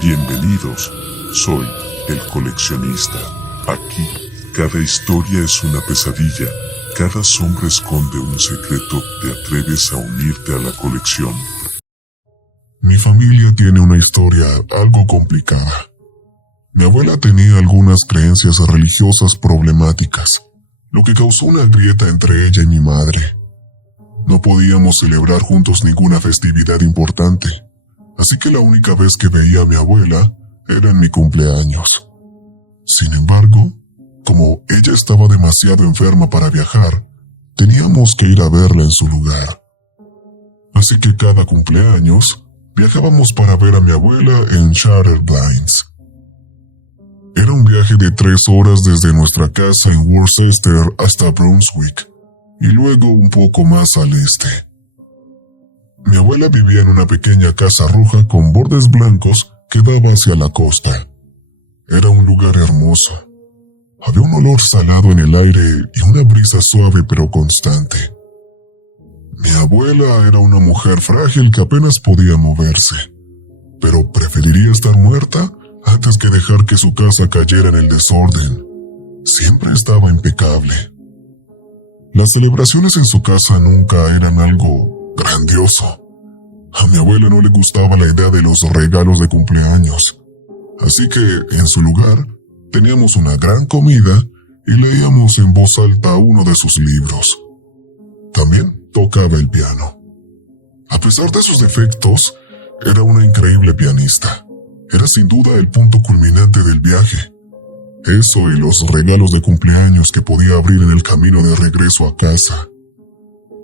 Bienvenidos, soy el coleccionista. Aquí, cada historia es una pesadilla, cada sombra esconde un secreto. ¿Te atreves a unirte a la colección? Mi familia tiene una historia algo complicada. Mi abuela tenía algunas creencias religiosas problemáticas, lo que causó una grieta entre ella y mi madre. No podíamos celebrar juntos ninguna festividad importante, así que la única vez que veía a mi abuela era en mi cumpleaños. Sin embargo, como ella estaba demasiado enferma para viajar, teníamos que ir a verla en su lugar. Así que cada cumpleaños viajábamos para ver a mi abuela en Charterblinds. Era un viaje de 3 horas desde nuestra casa en Worcester hasta Brunswick, y luego un poco más al este. Mi abuela vivía en una pequeña casa roja con bordes blancos que daba hacia la costa. Era un lugar hermoso. Había un olor salado en el aire y una brisa suave pero constante. Mi abuela era una mujer frágil que apenas podía moverse, pero preferiría estar muerta antes que dejar que su casa cayera en el desorden. Siempre estaba impecable. Las celebraciones en su casa nunca eran algo grandioso. A mi abuela no le gustaba la idea de los regalos de cumpleaños, así que en su lugar teníamos una gran comida y leíamos en voz alta uno de sus libros. También tocaba el piano. A pesar de sus defectos, era una increíble pianista. Era sin duda el punto culminante del viaje. Eso y los regalos de cumpleaños que podía abrir en el camino de regreso a casa.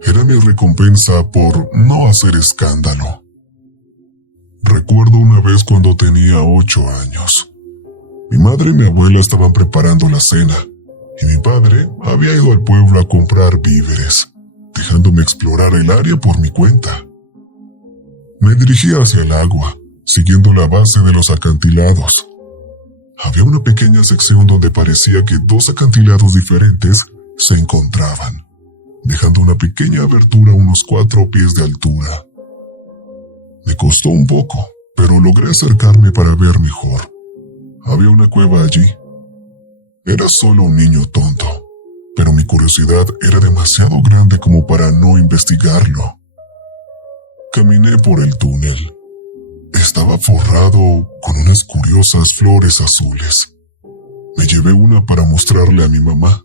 Era mi recompensa por no hacer escándalo. Recuerdo una vez cuando tenía 8 años. Mi madre y mi abuela estaban preparando la cena, y mi padre había ido al pueblo a comprar víveres, dejándome explorar el área por mi cuenta. Me dirigí hacia el agua, siguiendo la base de los acantilados. Había una pequeña sección donde parecía que 2 acantilados diferentes se encontraban, dejando una pequeña abertura a unos 4 pies de altura. Me costó un poco, pero logré acercarme para ver mejor. Había una cueva allí. Era solo un niño tonto, pero mi curiosidad era demasiado grande como para no investigarlo. Caminé por el túnel. Estaba forrado con unas curiosas flores azules. Me llevé una para mostrarle a mi mamá.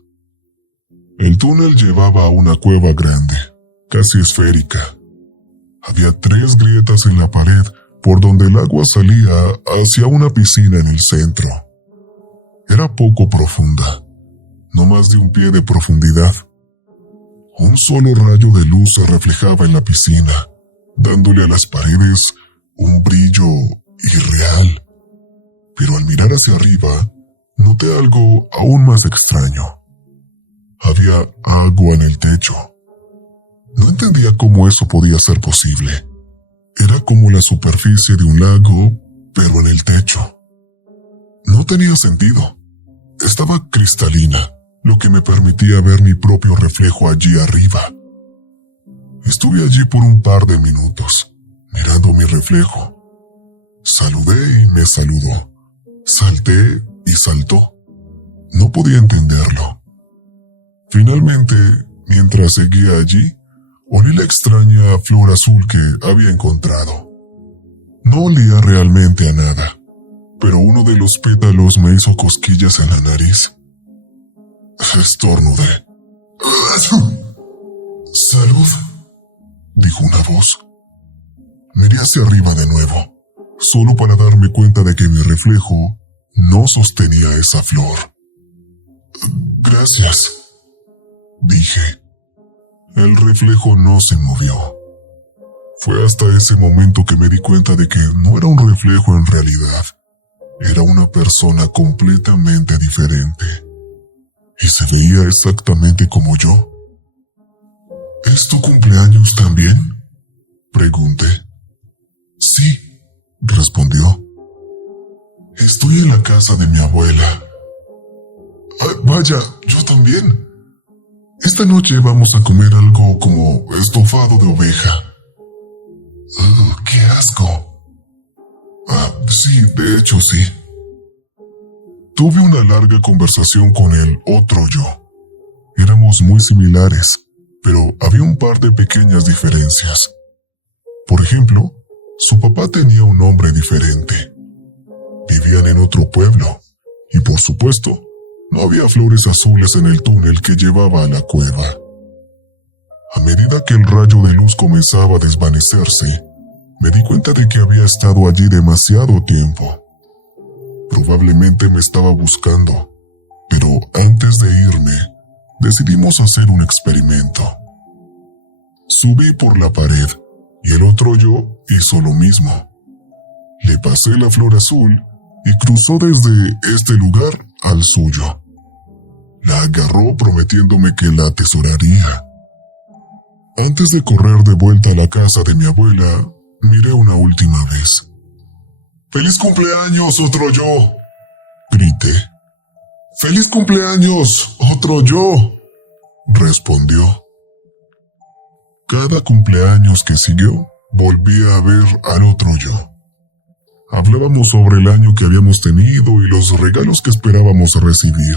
El túnel llevaba a una cueva grande, casi esférica. Había 3 grietas en la pared por donde el agua salía hacia una piscina en el centro. Era poco profunda, no más de 1 pie de profundidad. Un solo rayo de luz se reflejaba en la piscina, dándole a las paredes un brillo irreal. Pero al mirar hacia arriba, noté algo aún más extraño. Había agua en el techo. No entendía cómo eso podía ser posible. Era como la superficie de un lago, pero en el techo. No tenía sentido. Estaba cristalina, lo que me permitía ver mi propio reflejo allí arriba. Estuve allí por un par de minutos, mirando mi reflejo. Saludé y me saludó. Salté y saltó. No podía entenderlo. Finalmente, mientras seguía allí, olí la extraña flor azul que había encontrado. No olía realmente a nada, pero uno de los pétalos me hizo cosquillas en la nariz. Estornudé. «Salud», dijo una voz. Miré hacia arriba de nuevo, solo para darme cuenta de que mi reflejo no sostenía esa flor. «Gracias», dije. El reflejo no se movió. Fue hasta ese momento que me di cuenta de que no era un reflejo en realidad. Era una persona completamente diferente. Y se veía exactamente como yo. ¿Es tu cumpleaños también?, pregunté. Sí, respondió. Estoy en la casa de mi abuela. Vaya, yo también. Esta noche vamos a comer algo como estofado de oveja. ¡Qué asco! Sí, de hecho sí. Tuve una larga conversación con el otro yo. Éramos muy similares, pero había un par de pequeñas diferencias. Por ejemplo, su papá tenía un nombre diferente. Vivían en otro pueblo, y por supuesto, no había flores azules en el túnel que llevaba a la cueva. A medida que el rayo de luz comenzaba a desvanecerse, me di cuenta de que había estado allí demasiado tiempo. Probablemente me estaba buscando, pero antes de irme, decidimos hacer un experimento. Subí por la pared y el otro yo hizo lo mismo. Le pasé la flor azul y cruzó desde este lugar al suyo. La agarró prometiéndome que la atesoraría. Antes de correr de vuelta a la casa de mi abuela, miré una última vez. ¡Feliz cumpleaños, otro yo!, grité. ¡Feliz cumpleaños, otro yo!, respondió. Cada cumpleaños que siguió, volví a ver al otro yo. Hablábamos sobre el año que habíamos tenido y los regalos que esperábamos recibir.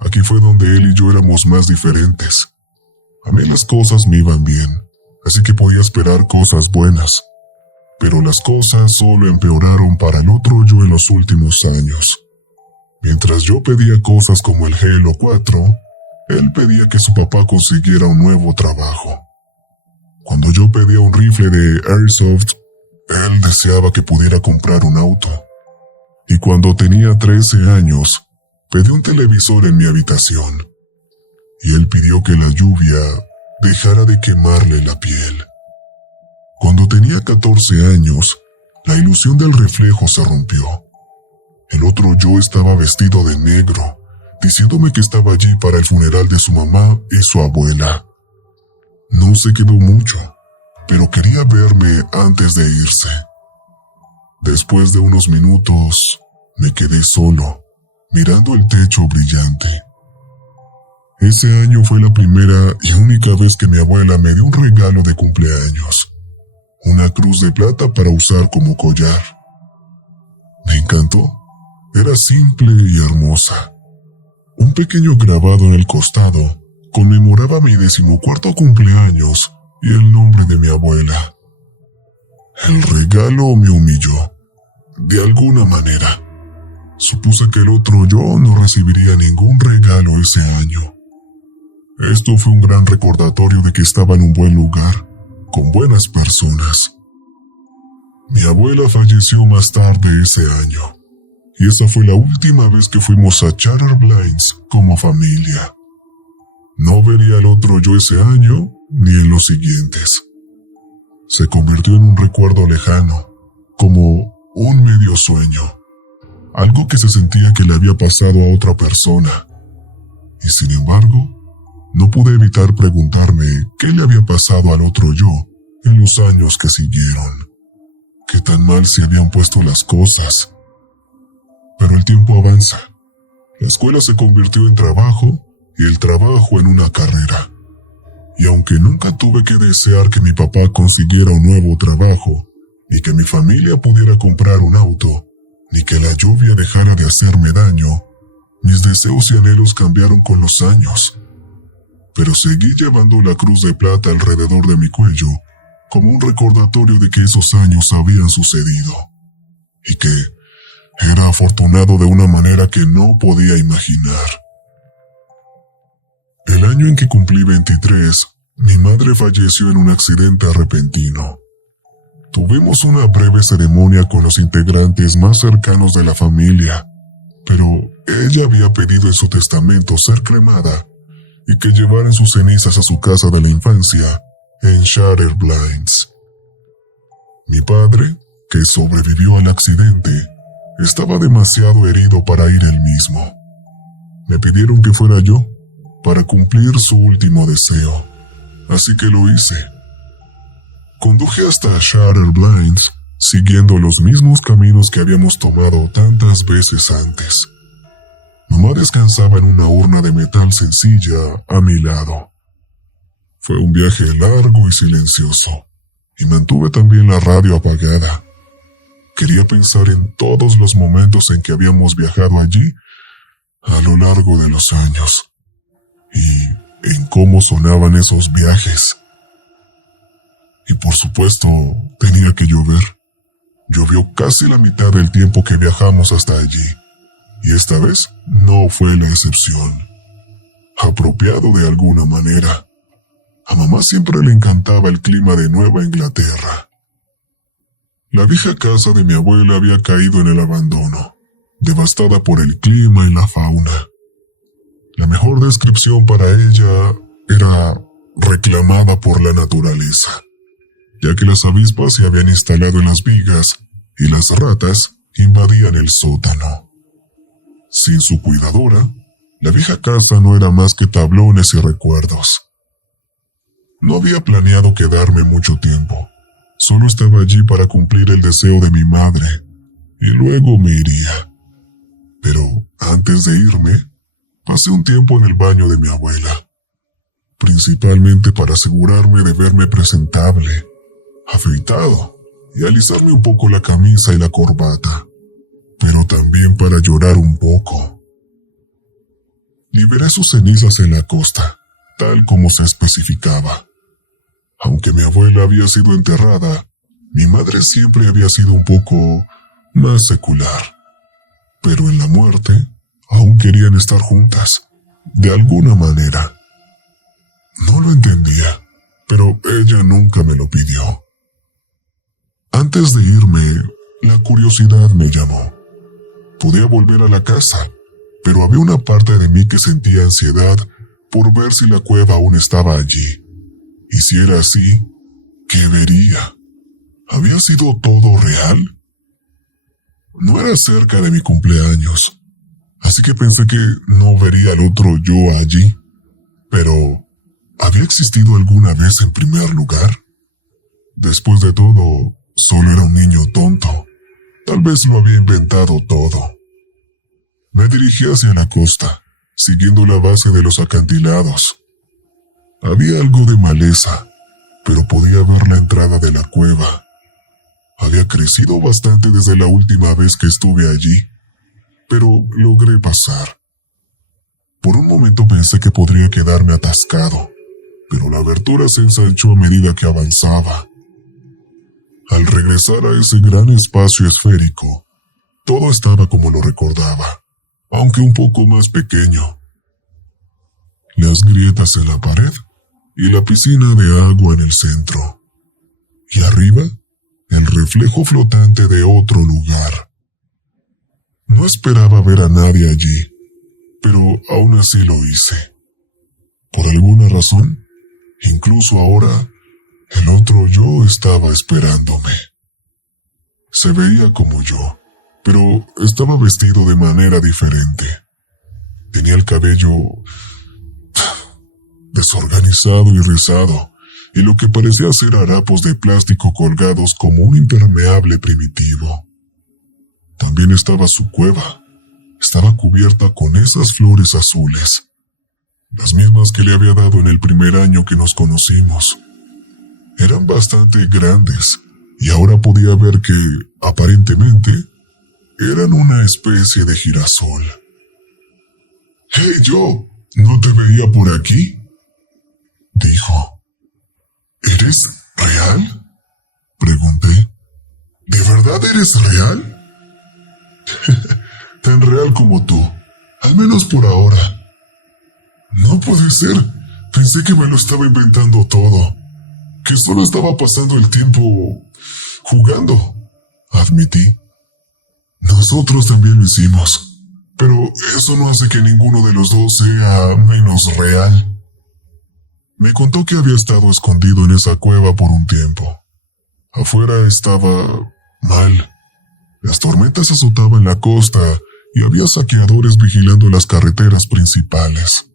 Aquí fue donde él y yo éramos más diferentes. A mí las cosas me iban bien, así que podía esperar cosas buenas. Pero las cosas solo empeoraron para el otro yo en los últimos años. Mientras yo pedía cosas como el Halo 4, él pedía que su papá consiguiera un nuevo trabajo. Cuando yo pedía un rifle de Airsoft, él deseaba que pudiera comprar un auto. Y cuando tenía 13 años, pedí un televisor en mi habitación. Y él pidió que la lluvia dejara de quemarle la piel. Cuando tenía 14 años, la ilusión del reflejo se rompió. El otro yo estaba vestido de negro, diciéndome que estaba allí para el funeral de su mamá y su abuela. No se quedó mucho, pero quería verme antes de irse. Después de unos minutos, me quedé solo, mirando el techo brillante. Ese año fue la primera y única vez que mi abuela me dio un regalo de cumpleaños. Una cruz de plata para usar como collar. Me encantó. Era simple y hermosa. Un pequeño grabado en el costado conmemoraba mi 14º cumpleaños y el nombre de mi abuela. El regalo me humilló, de alguna manera. Supuse que el otro yo no recibiría ningún regalo ese año. Esto fue un gran recordatorio de que estaba en un buen lugar, con buenas personas. Mi abuela falleció más tarde ese año, y esa fue la última vez que fuimos a Shattered Blinds como familia. No vería al otro yo ese año, ni en los siguientes. Se convirtió en un recuerdo lejano, como un medio sueño, algo que se sentía que le había pasado a otra persona. Y sin embargo, no pude evitar preguntarme qué le había pasado al otro yo en los años que siguieron. Qué tan mal se habían puesto las cosas. Pero el tiempo avanza. La escuela se convirtió en trabajo y el trabajo en una carrera. Y aunque nunca tuve que desear que mi papá consiguiera un nuevo trabajo, ni que mi familia pudiera comprar un auto, ni que la lluvia dejara de hacerme daño, mis deseos y anhelos cambiaron con los años. Pero seguí llevando la cruz de plata alrededor de mi cuello, como un recordatorio de que esos años habían sucedido, y que era afortunado de una manera que no podía imaginar. El año en que cumplí 23, mi madre falleció en un accidente repentino. Tuvimos una breve ceremonia con los integrantes más cercanos de la familia, pero ella había pedido en su testamento ser cremada y que llevaran sus cenizas a su casa de la infancia, en Shattered Blinds. Mi padre, que sobrevivió al accidente, estaba demasiado herido para ir él mismo. Me pidieron que fuera yo, para cumplir su último deseo, así que lo hice. Conduje hasta Shattered Blinds, siguiendo los mismos caminos que habíamos tomado tantas veces antes. Mamá descansaba en una urna de metal sencilla a mi lado. Fue un viaje largo y silencioso, y mantuve también la radio apagada. Quería pensar en todos los momentos en que habíamos viajado allí a lo largo de los años y en cómo sonaban esos viajes. Y por supuesto, tenía que llover. Llovió casi la mitad del tiempo que viajamos hasta allí, y esta vez no fue la excepción. Apropiado de alguna manera. A mamá siempre le encantaba el clima de Nueva Inglaterra. La vieja casa de mi abuela había caído en el abandono, devastada por el clima y la fauna. La mejor descripción para ella era reclamada por la naturaleza, ya que las avispas se habían instalado en las vigas y las ratas invadían el sótano. Sin su cuidadora, la vieja casa no era más que tablones y recuerdos. No había planeado quedarme mucho tiempo. Solo estaba allí para cumplir el deseo de mi madre, y luego me iría. Pero antes de irme, pasé un tiempo en el baño de mi abuela, principalmente para asegurarme de verme presentable, afeitado, y alisarme un poco la camisa y la corbata, pero también para llorar un poco. Liberé sus cenizas en la costa, tal como se especificaba. Aunque mi abuela había sido enterrada, mi madre siempre había sido un poco más secular. Pero en la muerte, aún querían estar juntas, de alguna manera. No lo entendía, pero ella nunca me lo pidió. Antes de irme, la curiosidad me llamó. Podía volver a la casa, pero había una parte de mí que sentía ansiedad por ver si la cueva aún estaba allí. Y si era así, ¿qué vería? ¿Había sido todo real? No era cerca de mi cumpleaños, así que pensé que no vería al otro yo allí. Pero, ¿había existido alguna vez en primer lugar? Después de todo, solo era un niño tonto. Tal vez lo había inventado todo. Me dirigí hacia la costa, siguiendo la base de los acantilados. Había algo de maleza, pero podía ver la entrada de la cueva. Había crecido bastante desde la última vez que estuve allí, pero logré pasar. Por un momento pensé que podría quedarme atascado, pero la abertura se ensanchó a medida que avanzaba. Al regresar a ese gran espacio esférico, todo estaba como lo recordaba, aunque un poco más pequeño. Las grietas en la pared y la piscina de agua en el centro. Y arriba, el reflejo flotante de otro lugar. No esperaba ver a nadie allí, pero aún así lo hice. Por alguna razón, incluso ahora, el otro yo estaba esperándome. Se veía como yo, pero estaba vestido de manera diferente. Tenía el cabello desorganizado y rizado, y lo que parecía ser harapos de plástico colgados como un impermeable primitivo. También estaba su cueva. Estaba cubierta con esas flores azules, las mismas que le había dado en el primer año que nos conocimos. Eran bastante grandes, y ahora podía ver que, aparentemente, eran una especie de girasol. «¡Hey, yo! ¿No te veía por aquí?», dijo. «¿Eres real?», pregunté. «¿De verdad eres real?». «Tan real como tú, al menos por ahora». «No puede ser, pensé que me lo estaba inventando todo, que solo estaba pasando el tiempo jugando», admití. «Nosotros también lo hicimos, pero eso no hace que ninguno de los dos sea menos real». Me contó que había estado escondido en esa cueva por un tiempo. Afuera estaba mal. Las tormentas azotaban la costa y había saqueadores vigilando las carreteras principales.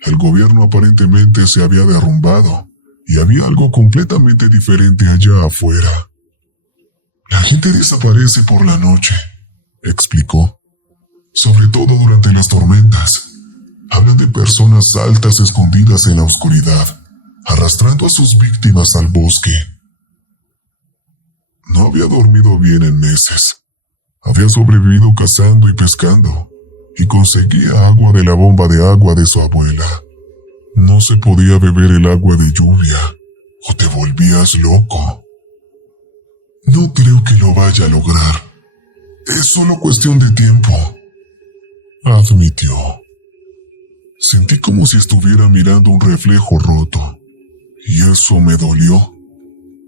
El gobierno aparentemente se había derrumbado y había algo completamente diferente allá afuera. «La gente desaparece por la noche», explicó. «Sobre todo durante las tormentas. Hablan de personas altas escondidas en la oscuridad, arrastrando a sus víctimas al bosque». no había dormido bien en meses. Había sobrevivido cazando y pescando, y conseguía agua de la bomba de agua de su abuela. No se podía beber el agua de lluvia, o te volvías loco. No creo que lo vaya a lograr. Es solo cuestión de tiempo, admitió. Sentí como si estuviera mirando un reflejo roto, y eso me dolió.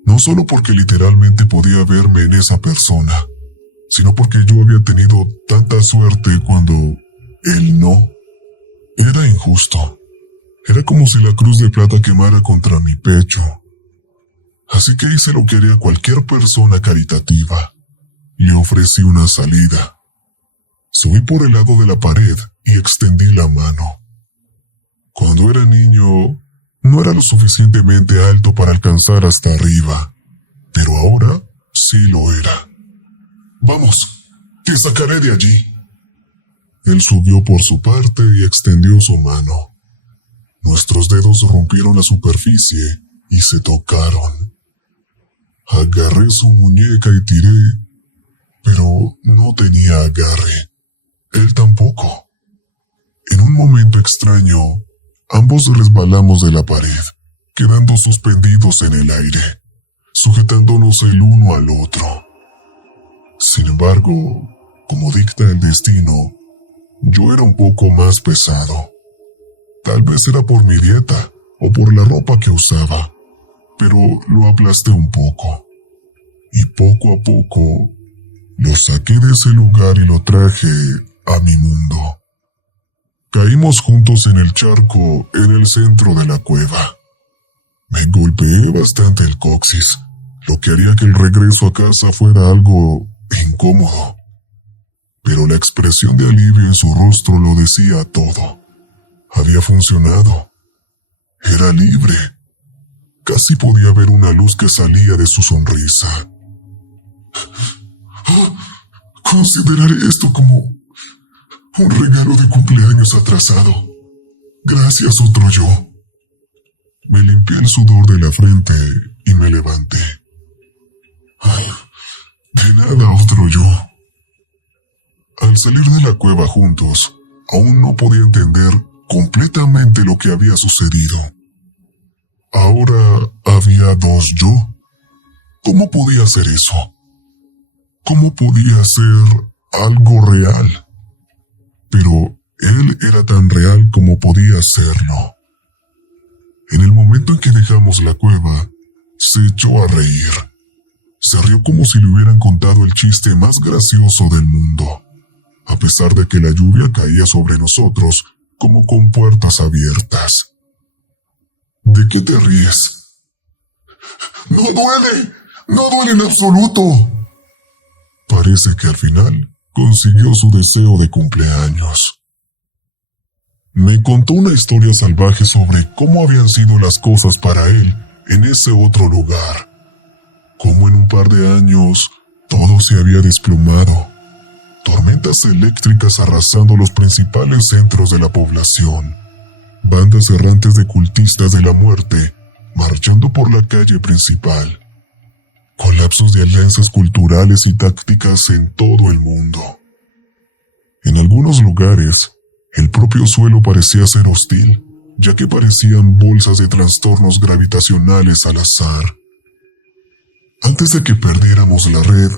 No solo porque literalmente podía verme en esa persona, sino porque yo había tenido tanta suerte cuando él no. Era injusto. Era como si la cruz de plata quemara contra mi pecho. Así que hice lo que haría cualquier persona caritativa. Le ofrecí una salida. Subí por el lado de la pared y extendí la mano. Cuando era niño, no era lo suficientemente alto para alcanzar hasta arriba, pero ahora sí lo era. Vamos, te sacaré de allí. Él subió por su parte y extendió su mano. Nuestros dedos rompieron la superficie y se tocaron. Agarré su muñeca y tiré, pero no tenía agarre. Él tampoco. En un momento extraño, ambos resbalamos de la pared, quedando suspendidos en el aire, sujetándonos el uno al otro. Sin embargo, como dicta el destino, yo era un poco más pesado. Tal vez era por mi dieta o por la ropa que usaba, pero lo aplasté un poco. Y poco a poco, lo saqué de ese lugar y lo traje a mi mundo. Caímos juntos en el charco en el centro de la cueva. Me golpeé bastante el coxis, lo que haría que el regreso a casa fuera algo incómodo. Pero la expresión de alivio en su rostro lo decía todo. Había funcionado. Era libre. Casi podía ver una luz que salía de su sonrisa. Consideraré esto como un regalo de cumpleaños atrasado. Gracias, otro yo. Me limpié el sudor de la frente y me levanté. De nada, otro yo. Al salir de la cueva juntos, aún no podía entender completamente lo que había sucedido. Ahora había dos yo. ¿Cómo podía ser eso? ¿Cómo podía ser algo real? Pero él era tan real como podía serlo. En el momento en que dejamos la cueva, se echó a reír. Se rió como si le hubieran contado el chiste más gracioso del mundo, a pesar de que la lluvia caía sobre nosotros como con puertas abiertas. ¿De qué te ríes? ¡No duele! ¡No duele en absoluto! Parece que al final consiguió su deseo de cumpleaños. Me contó una historia salvaje sobre cómo habían sido las cosas para él en ese otro lugar. Cómo en un par de años todo se había desplomado. Tormentas eléctricas arrasando los principales centros de la población. Bandas errantes de cultistas de la muerte marchando por la calle principal. Colapsos de alianzas culturales y tácticas en todo el mundo. En algunos lugares, el propio suelo parecía ser hostil, ya que parecían bolsas de trastornos gravitacionales al azar. Antes de que perdiéramos la red,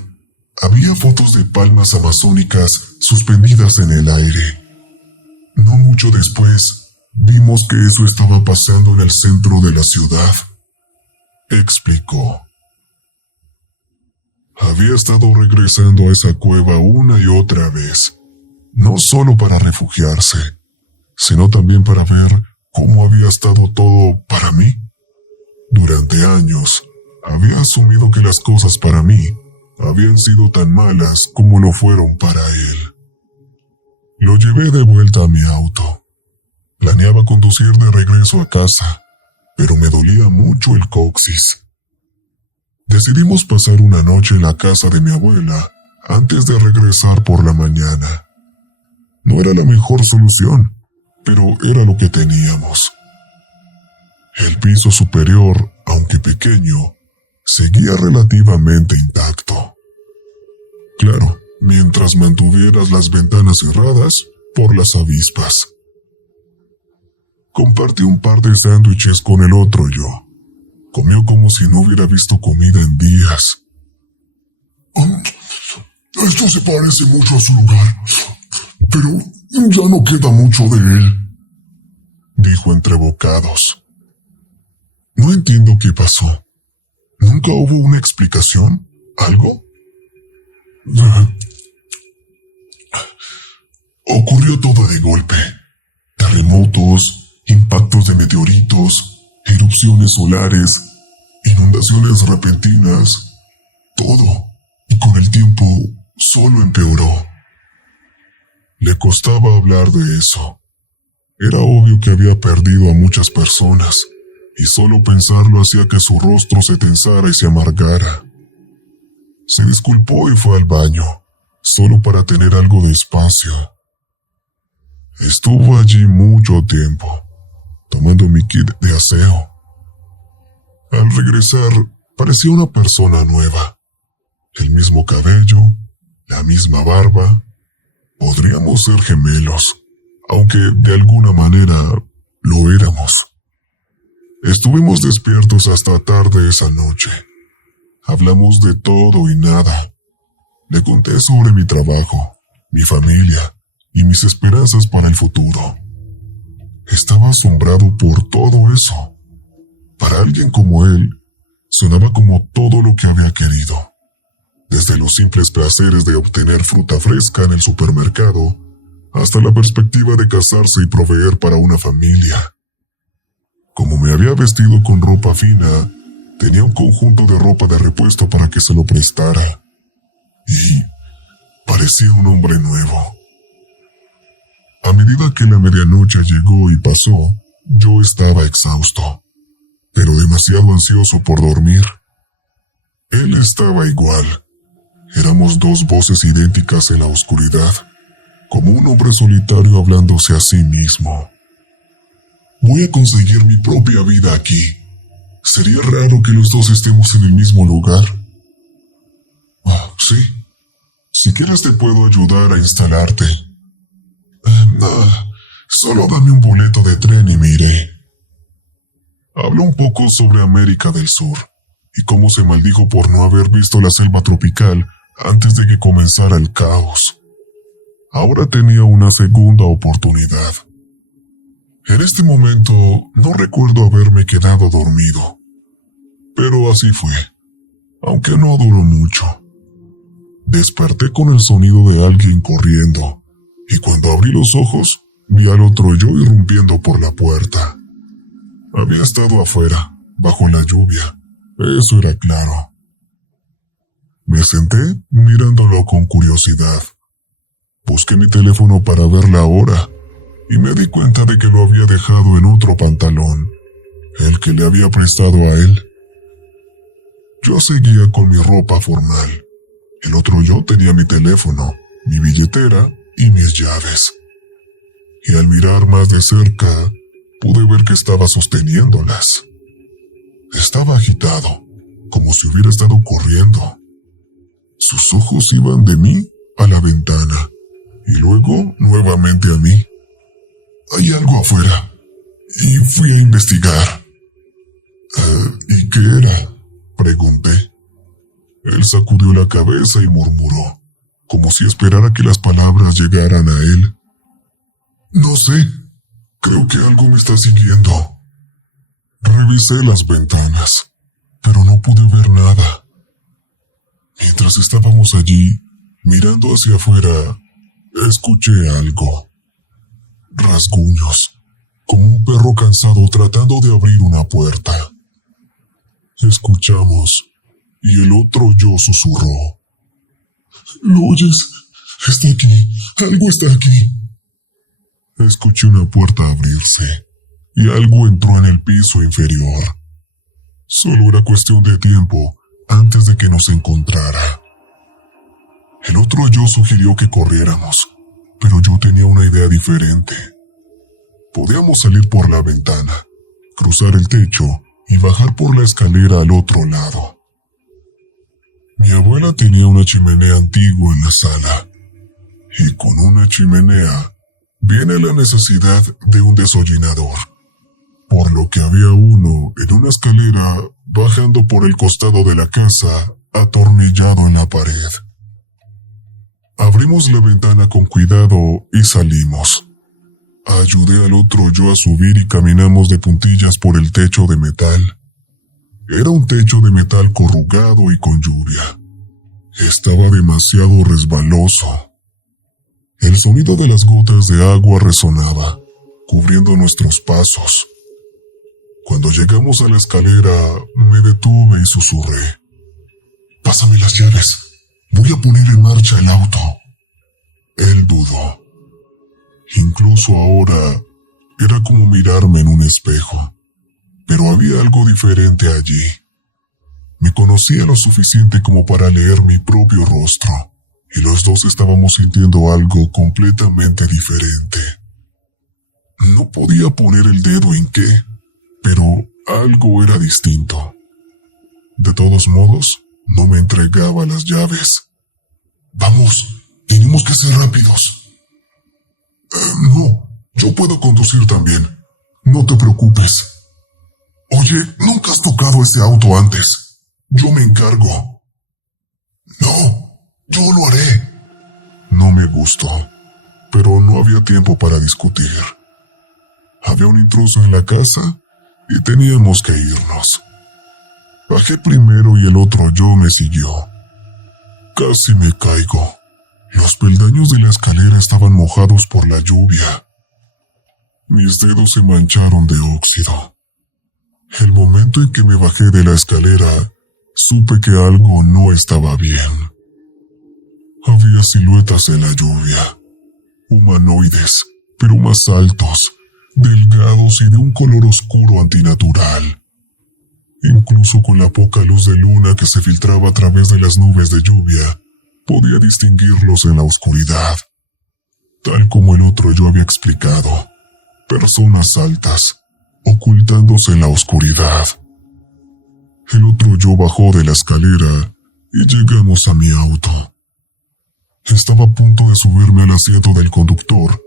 había fotos de palmas amazónicas suspendidas en el aire. No mucho después, vimos que eso estaba pasando en el centro de la ciudad, explicó. Había estado regresando a esa cueva una y otra vez, no solo para refugiarse, sino también para ver cómo había estado todo para mí. Durante años, había asumido que las cosas para mí habían sido tan malas como lo fueron para él. Lo llevé de vuelta a mi auto. Planeaba conducir de regreso a casa, pero me dolía mucho el coxis. Decidimos pasar una noche en la casa de mi abuela antes de regresar por la mañana. No era la mejor solución, pero era lo que teníamos. El piso superior, aunque pequeño, seguía relativamente intacto. Claro, mientras mantuvieras las ventanas cerradas por las avispas. Compartí un par de sándwiches con el otro yo. Comió como si no hubiera visto comida en días. Esto se parece mucho a su lugar, pero ya no queda mucho de él, dijo entre bocados. No entiendo qué pasó. ¿Nunca hubo una explicación? ¿Algo? Ocurrió todo de golpe. Terremotos, impactos de meteoritos, erupciones solares, inundaciones repentinas, todo. Y con el tiempo solo empeoró. Le costaba hablar de eso. Era obvio que había perdido a muchas personas, y solo pensarlo hacía que su rostro se tensara y se amargara. Se disculpó y fue al baño, solo para tener algo de espacio. Estuvo allí mucho tiempo, tomando mi kit de aseo. Al regresar, parecía una persona nueva. El mismo cabello, la misma barba. Podríamos ser gemelos, aunque de alguna manera lo éramos. Estuvimos despiertos hasta tarde esa noche. Hablamos de todo y nada. Le conté sobre mi trabajo, mi familia y mis esperanzas para el futuro. Estaba asombrado por todo eso. Para alguien como él, sonaba como todo lo que había querido. Desde los simples placeres de obtener fruta fresca en el supermercado, hasta la perspectiva de casarse y proveer para una familia. Como me había vestido con ropa fina, tenía un conjunto de ropa de repuesto para que se lo prestara. Y parecía un hombre nuevo. A medida que la medianoche llegó y pasó, yo estaba exhausto, pero demasiado ansioso por dormir. Él estaba igual. Éramos dos voces idénticas en la oscuridad, como un hombre solitario hablándose a sí mismo. Voy a conseguir mi propia vida aquí. Sería raro que los dos estemos en el mismo lugar. Sí. Si quieres te puedo ayudar a instalarte. Solo dame un boleto de tren y me iré. Habló un poco sobre América del Sur y cómo se maldijo por no haber visto la selva tropical antes de que comenzara el caos. Ahora tenía una segunda oportunidad. En este momento no recuerdo haberme quedado dormido, pero así fue, aunque no duró mucho. Desperté con el sonido de alguien corriendo, y cuando abrí los ojos, vi al otro yo irrumpiendo por la puerta. Había estado afuera, bajo la lluvia, eso era claro. Me senté mirándolo con curiosidad. Busqué mi teléfono para ver la hora, y me di cuenta de que lo había dejado en otro pantalón, el que le había prestado a él. Yo seguía con mi ropa formal. El otro yo tenía mi teléfono, mi billetera y mis llaves. Y al mirar más de cerca, pude ver que estaba sosteniéndolas. Estaba agitado, como si hubiera estado corriendo. Sus ojos iban de mí a la ventana, y luego nuevamente a mí. Hay algo afuera, y fui a investigar. ¿Y qué era?, pregunté. Él sacudió la cabeza y murmuró, como si esperara que las palabras llegaran a él. No sé, creo que algo me está siguiendo. Revisé las ventanas, pero no pude ver nada. Mientras estábamos allí, mirando hacia afuera, escuché algo. Rasguños, como un perro cansado tratando de abrir una puerta. Escuchamos, y el otro yo susurró. ¿Lo oyes? Está aquí, algo está aquí. Escuché una puerta abrirse, y algo entró en el piso inferior. Solo era cuestión de tiempo antes de que nos encontrara. El otro yo sugirió que corriéramos, pero yo tenía una idea diferente. Podíamos salir por la ventana, cruzar el techo y bajar por la escalera al otro lado. Mi abuela tenía una chimenea antigua en la sala, y con una chimenea viene la necesidad de un desollinador, por lo que había uno en una escalera bajando por el costado de la casa, atornillado en la pared. Abrimos la ventana con cuidado y salimos. Ayudé al otro yo a subir y caminamos de puntillas por el techo de metal. Era un techo de metal corrugado y con lluvia. Estaba demasiado resbaloso. El sonido de las gotas de agua resonaba, cubriendo nuestros pasos. Cuando llegamos a la escalera, me detuve y susurré: «Pásame las llaves. Voy a poner en marcha el auto». Él dudó. Incluso ahora, era como mirarme en un espejo. Pero había algo diferente allí. Me conocía lo suficiente como para leer mi propio rostro, y los dos estábamos sintiendo algo completamente diferente. No podía poner el dedo en qué, pero algo era distinto. De todos modos, no me entregaba las llaves. «Vamos, tenemos que ser rápidos». No, yo puedo conducir también. No te preocupes. Oye, nunca has tocado ese auto antes. Yo me encargo. No, yo lo haré. No me gustó, pero no había tiempo para discutir. Había un intruso en la casa y teníamos que irnos. Bajé primero y el otro yo me siguió. Casi me caigo. Los peldaños de la escalera estaban mojados por la lluvia. Mis dedos se mancharon de óxido. El momento en que me bajé de la escalera, supe que algo no estaba bien. Había siluetas en la lluvia, humanoides, pero más altos, delgados y de un color oscuro antinatural. Incluso con la poca luz de luna que se filtraba a través de las nubes de lluvia, podía distinguirlos en la oscuridad. Tal como el otro yo había explicado, personas altas, ocultándose en la oscuridad. El otro yo bajó de la escalera y llegamos a mi auto. Estaba a punto de subirme al asiento del conductor,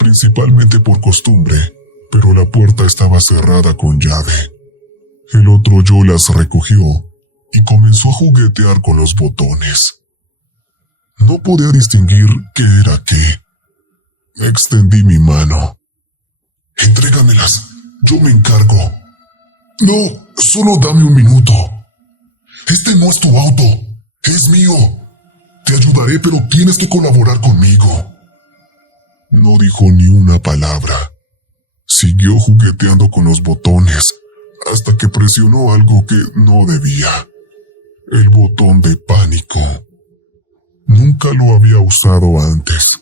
principalmente por costumbre, pero la puerta estaba cerrada con llave. El otro yo las recogió y comenzó a juguetear con los botones. No podía distinguir qué era qué. Extendí mi mano. «Entrégamelas, yo me encargo». «No, solo dame un minuto. Este no es tu auto, es mío. Te ayudaré, pero tienes que colaborar conmigo». No dijo ni una palabra. Siguió jugueteando con los botones hasta que presionó algo que no debía. El botón de pánico. Nunca lo había usado antes,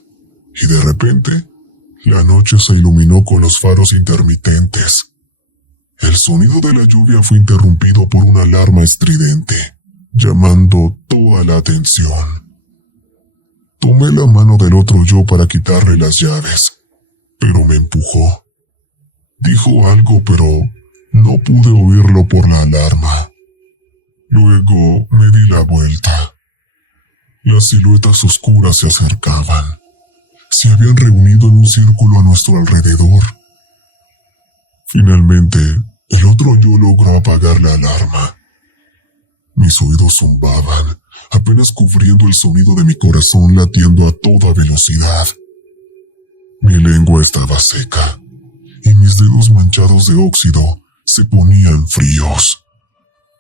y de repente, la noche se iluminó con los faros intermitentes. El sonido de la lluvia fue interrumpido por una alarma estridente, llamando toda la atención. Tomé la mano del otro yo para quitarle las llaves, pero me empujó. Dijo algo, pero no pude oírlo por la alarma. Luego me di la vuelta. Las siluetas oscuras se acercaban. Se habían reunido en un círculo a nuestro alrededor. Finalmente, el otro yo logró apagar la alarma. Mis oídos zumbaban, apenas cubriendo el sonido de mi corazón latiendo a toda velocidad. Mi lengua estaba seca, y mis dedos manchados de óxido se ponían fríos.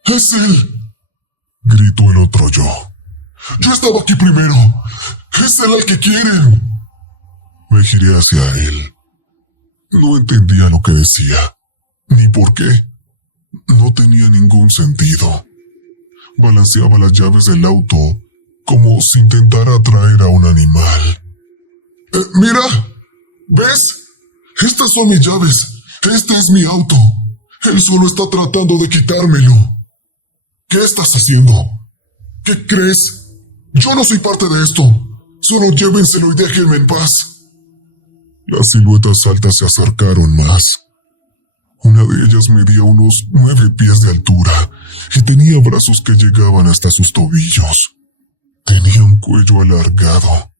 «¡Es él!», gritó el otro yo. «Yo estaba aquí primero. Es él al que quieren». Me giré hacia él. No entendía lo que decía, ni por qué. No tenía ningún sentido. Balanceaba las llaves del auto como si intentara atraer a un animal. «Mira, ¿ves? Estas son mis llaves. Este es mi auto. Él solo está tratando de quitármelo. ¿Qué estás haciendo? ¿Qué crees? Yo no soy parte de esto. Solo llévenselo y déjenme en paz». Las siluetas altas se acercaron más. Una de ellas medía unos 9 pies de altura y tenía brazos que llegaban hasta sus tobillos. Tenía un cuello alargado.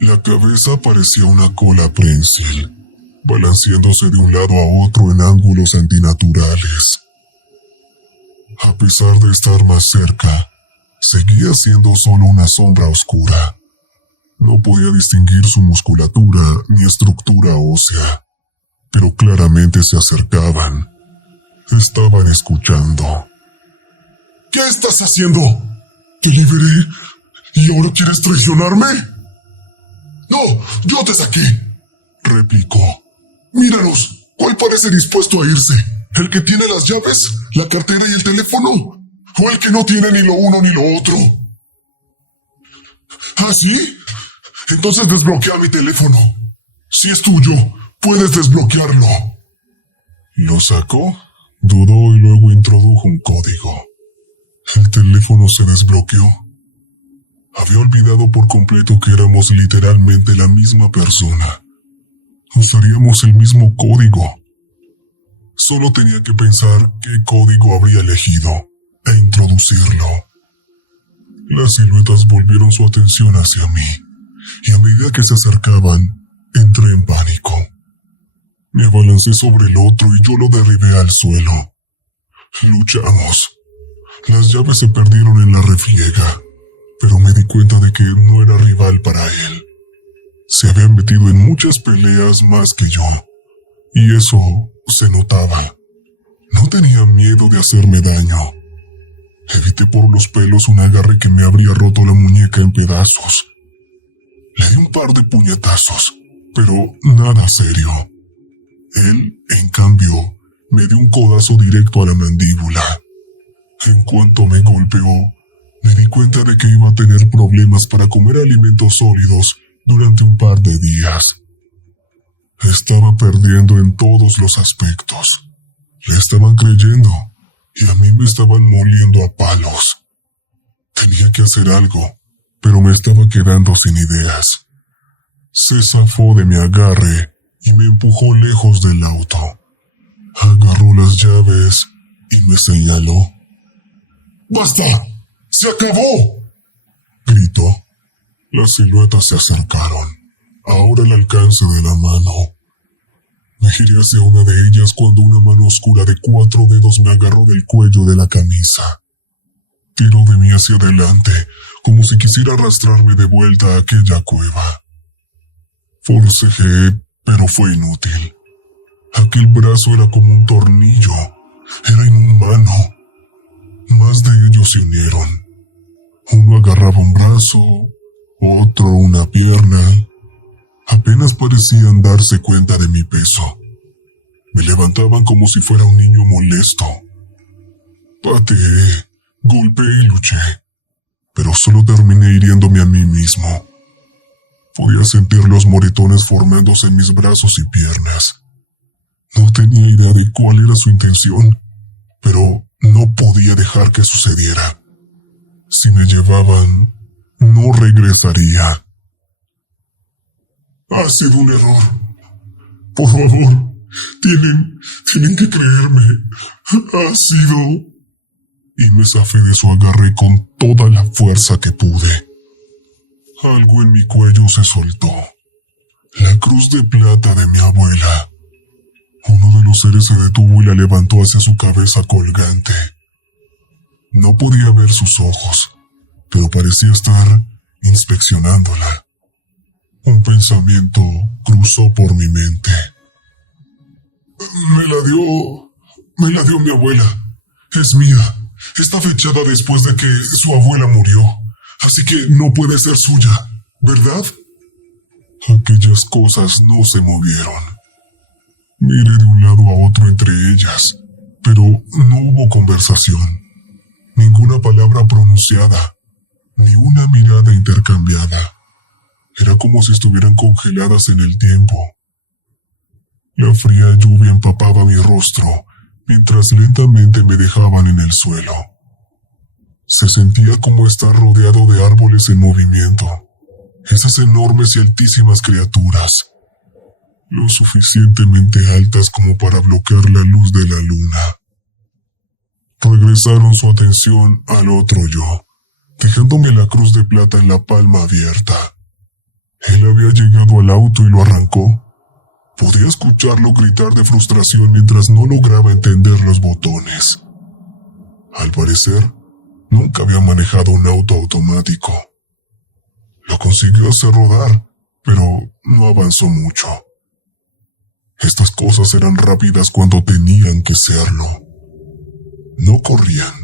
La cabeza parecía una cola prensil, balanceándose de un lado a otro en ángulos antinaturales. A pesar de estar más cerca, seguía siendo solo una sombra oscura. No podía distinguir su musculatura ni estructura ósea, pero claramente se acercaban. Estaban escuchando. ¿Qué estás haciendo? Te liberé y ahora quieres traicionarme. No, yo te saqué, replicó. Míralos, ¿cuál parece dispuesto a irse? ¿El que tiene las llaves, la cartera y el teléfono? ¿O el que no tiene ni lo uno ni lo otro? ¿Ah, sí? Entonces desbloquea mi teléfono. Si es tuyo, puedes desbloquearlo. Lo sacó, dudó y luego introdujo un código. El teléfono se desbloqueó. Había olvidado por completo que éramos literalmente la misma persona. Usaríamos el mismo código. Solo tenía que pensar qué código habría elegido e introducirlo. Las siluetas volvieron su atención hacia mí, y a medida que se acercaban, entré en pánico. Me abalancé sobre el otro y yo lo derribé al suelo. Luchamos. Las llaves se perdieron en la refriega, pero me di cuenta de que no era rival para él. Se había metido en muchas peleas más que yo, y eso se notaba. No tenía miedo de hacerme daño. Evité por los pelos un agarre que me habría roto la muñeca en pedazos. Le di un par de puñetazos, pero nada serio. Él, en cambio, me dio un codazo directo a la mandíbula. En cuanto me golpeó, me di cuenta de que iba a tener problemas para comer alimentos sólidos durante un par de días. Estaba perdiendo en todos los aspectos. Le estaban creyendo y a mí me estaban moliendo a palos. Tenía que hacer algo, pero me estaba quedando sin ideas. Se zafó de mi agarre y me empujó lejos del auto. Agarró las llaves y me señaló. ¡Basta! ¡Se acabó!, gritó. Las siluetas se acercaron, ahora al alcance de la mano. Me giré hacia una de ellas cuando una mano oscura de 4 dedos me agarró del cuello de la camisa. Tiró de mí hacia adelante, como si quisiera arrastrarme de vuelta a aquella cueva. Forcejeé, pero fue inútil. Aquel brazo era como un tornillo, era inhumano. Más de ellos se unieron. Uno agarraba un brazo, otro una pierna. Apenas parecían darse cuenta de mi peso. Me levantaban como si fuera un niño molesto. Pateé, golpeé y luché, pero solo terminé hiriéndome a mí mismo. Podía sentir los moretones formándose en mis brazos y piernas. No tenía idea de cuál era su intención, pero no podía dejar que sucediera. Si me llevaban, no regresaría. Ha sido un error. Por favor, tienen que creerme. Ha sido... Y me zafé de su agarre con toda la fuerza que pude. Algo en mi cuello se soltó. La cruz de plata de mi abuela. Uno de los seres se detuvo y la levantó hacia su cabeza colgante. No podía ver sus ojos, pero parecía estar inspeccionándola. Un pensamiento cruzó por mi mente. Me la dio mi abuela. Es mía. Está fechada después de que su abuela murió. Así que no puede ser suya, ¿verdad? Aquellas cosas no se movieron. Miré de un lado a otro entre ellas, pero no hubo conversación. Ninguna palabra pronunciada, ni una mirada intercambiada. Era como si estuvieran congeladas en el tiempo. La fría lluvia empapaba mi rostro, mientras lentamente me dejaban en el suelo. Se sentía como estar rodeado de árboles en movimiento, esas enormes y altísimas criaturas. lo suficientemente altas como para bloquear la luz de la luna. Regresaron su atención al otro yo, dejándome la cruz de plata en la palma abierta. Él había llegado al auto y lo arrancó. Podía escucharlo gritar de frustración mientras no lograba entender los botones. Al parecer, nunca había manejado un auto automático. Lo consiguió hacer rodar, pero no avanzó mucho. Estas cosas eran rápidas cuando tenían que serlo. No corrían.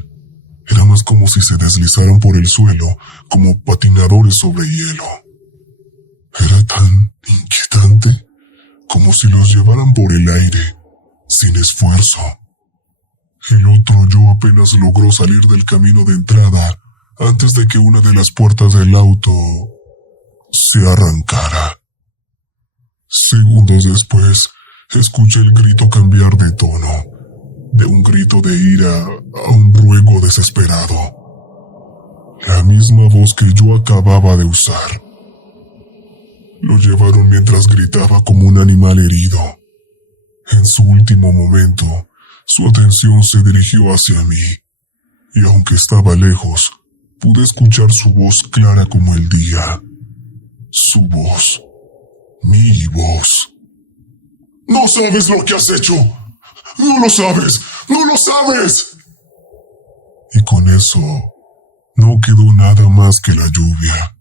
Era más como si se deslizaran por el suelo, como patinadores sobre hielo. Era tan inquietante como si los llevaran por el aire, sin esfuerzo. El otro yo apenas logró salir del camino de entrada antes de que una de las puertas del auto se arrancara. Segundos después, escuché el grito cambiar de tono, de un grito de ira a un ruego desesperado. La misma voz que yo acababa de usar. Lo llevaron mientras gritaba como un animal herido. En su último momento, su atención se dirigió hacia mí, y aunque estaba lejos, pude escuchar su voz clara como el día. Su voz. Mi voz. ¡No sabes lo que has hecho! ¡No lo sabes! ¡No lo sabes! Y con eso, no quedó nada más que la lluvia.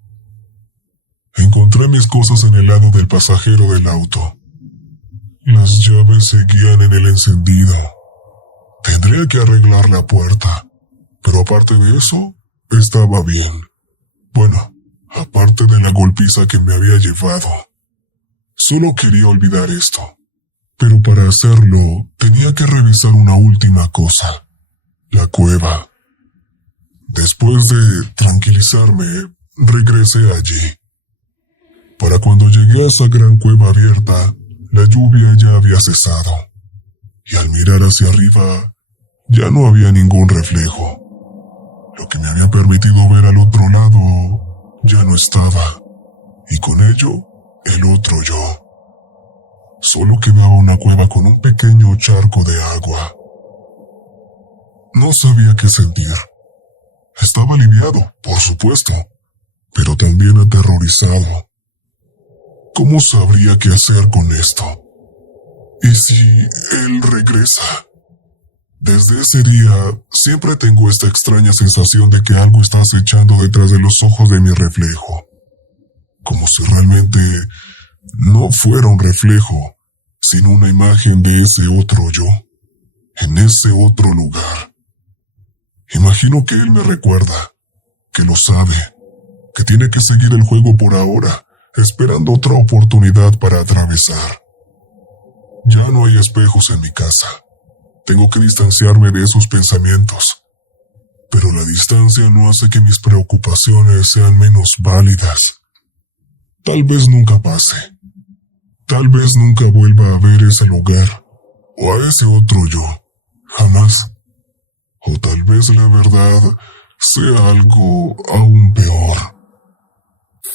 Encontré mis cosas en el lado del pasajero del auto. Las llaves seguían en el encendido. Tendría que arreglar la puerta, pero aparte de eso, estaba bien. Bueno, aparte de la golpiza que me había llevado. Solo quería olvidar esto, pero para hacerlo tenía que revisar una última cosa: la cueva. Después de tranquilizarme, regresé allí. Para cuando llegué a esa gran cueva abierta, la lluvia ya había cesado, y al mirar hacia arriba, ya no había ningún reflejo. Lo que me había permitido ver al otro lado ya no estaba, y con ello, el otro yo. Solo quedaba una cueva con un pequeño charco de agua. No sabía qué sentir. Estaba aliviado, por supuesto, pero también aterrorizado. ¿Cómo sabría qué hacer con esto? ¿Y si él regresa? Desde ese día, siempre tengo esta extraña sensación de que algo está acechando detrás de los ojos de mi reflejo. Como si realmente no fuera un reflejo, sino una imagen de ese otro yo, en ese otro lugar. Imagino que él me recuerda, que lo sabe, que tiene que seguir el juego por ahora, esperando otra oportunidad para atravesar. Ya no hay espejos en mi casa. Tengo que distanciarme de esos pensamientos. Pero la distancia no hace que mis preocupaciones sean menos válidas. Tal vez nunca pase. Tal vez nunca vuelva a ver ese lugar, o a ese otro yo. Jamás. O tal vez la verdad sea algo aún peor.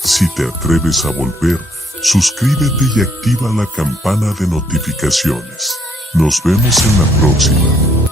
Si te atreves a volver, suscríbete y activa la campana de notificaciones. Nos vemos en la próxima.